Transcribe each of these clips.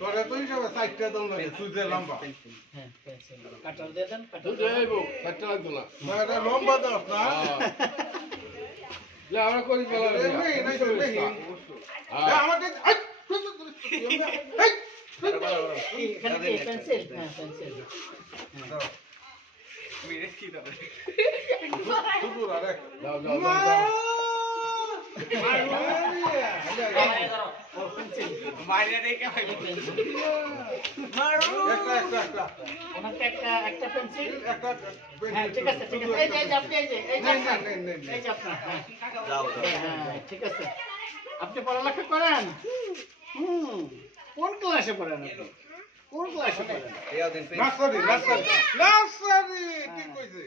তোরে তো হিসাবে সাইডটা দাও না সুজে লম্বা হ্যাঁ পেন্সিল কাটার দিয়ে দেন কাটার দুটো আইব কাটতে লাগতো না না এটা লম্বা দাও না না আমরা করি বলা এমনি নাই তো এমনি আমাকে এখানে কি পেন্সিল হ্যাঁ পেন্সিল মেরে কি দাও শুধু আরে দাও দাও দাও মারিয়া দেখে ভাই মারু একটা পেন্সিল একটা হ্যাঁ ঠিক আছে এই যে আপনি এই যে আপনার হ্যাঁ যাও হ্যাঁ ঠিক আছে আপনি পড়ালেখা করেন কোন ক্লাসে পড়েন আপনি কোন ক্লাসে পড়েন এই দিন নার্সারি ঠিক কইছে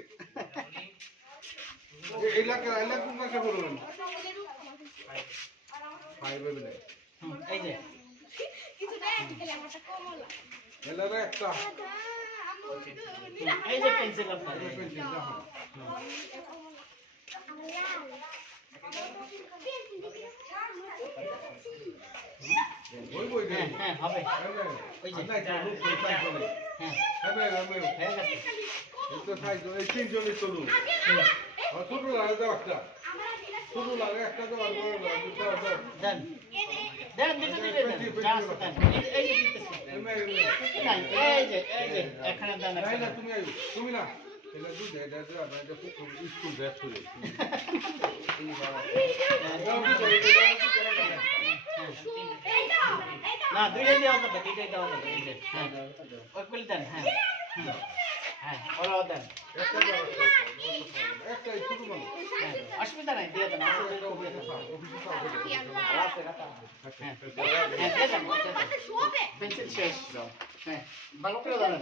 এই এলাকা কোন কাছে বলবেন ফাইভ বলে এই যে এলারে একটা এই যে পেন্সিল আপনার পেন্সিল দাও ওই বই দে হ্যাঁ হবে ওই যে নাই রূপ সাইজ করে হ্যাঁ হবে হবে হয়ে গেছে এটা সাইজ এই তিন জনের চলুন আর ছোট লাগে দাও একটা ছোট লাগে একটা দাও আর বড় লাগে দাও দাও দেন দেন দিতে দেন যা আছে দেন এই যে দিতেছি নাই এই যে এখানে দেন নাই না তুমি না এটা দুধ এটা দাও না এটা খুব স্কুল ব্যাগ করে না দুইটাই দেওয়া যাবে দুইটাই দেওয়া যাবে এই যে হ্যাঁ ওই কুল দেন হ্যাঁ হ্যাঁ ওরাও দেন একটা দাও একটা ছোট মানুষ হ্যাঁ অসুবিধা নাই দিয়ে দেন পেন্সিল শেষ হ্যাঁ ভালো করে ধরেন